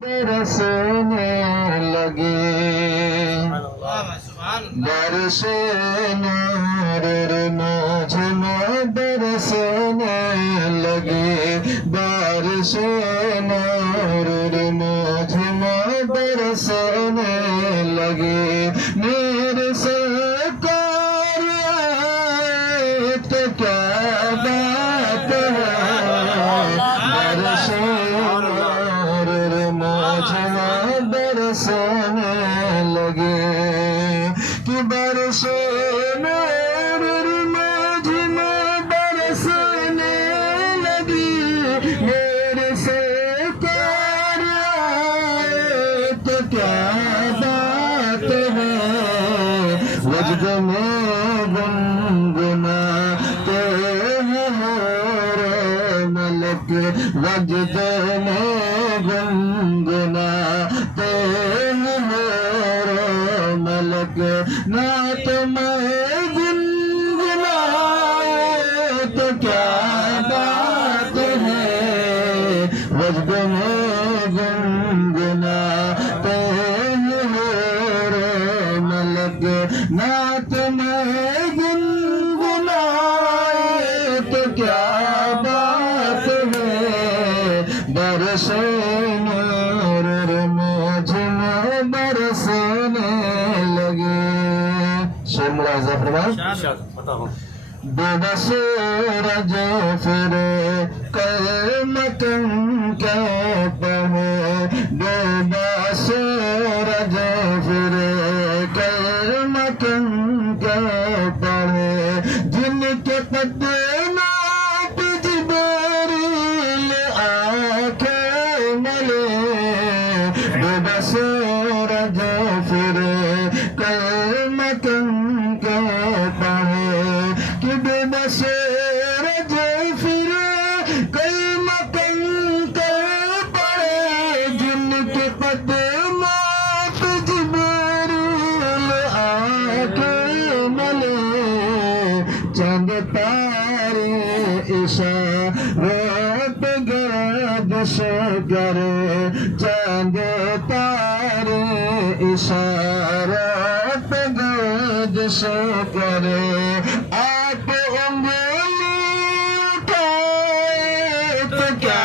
बरसने लगे बरसे नूर मुझ में बरसने लगे बरसे नूर मुझ में बरसने लगे मेरे सरकार आए तो क्या बात है बरसे बरसने लगे कि बरसे नूर मुझ में बरसने लगी मेरे से कर आए तो क्या बात है वजद में गुनगुनाते हैं हमारे मलक वजद में गुनगुनाते हैं हमारे मलक ना तुम्हें गुनगुनाए तो क्या बात है वजद में गुनगुनाते हैं हमारे मलक ना तुम्हें गुनगुनाए तो क्या बात है बरसे नूर मुझ में बरसने लगे मुलाजा फरमाएं बेबसूरज फिरे कलमतन के पढ़े बेबसूरज फिरे कलमतन के पढ़े जिनके कदमों पे जिब्रील आके मिले बेबसूरज फिरे कलमतन के पढ़े कि बेबसूरज फिरे कलमतन के पढ़े जिनके कदमों पे जिब्रील आके मिले चंद तारे इशारत गर्दिश करे चंद तारे इशारत गर्दिश करे आप उंगली उठाए तो क्या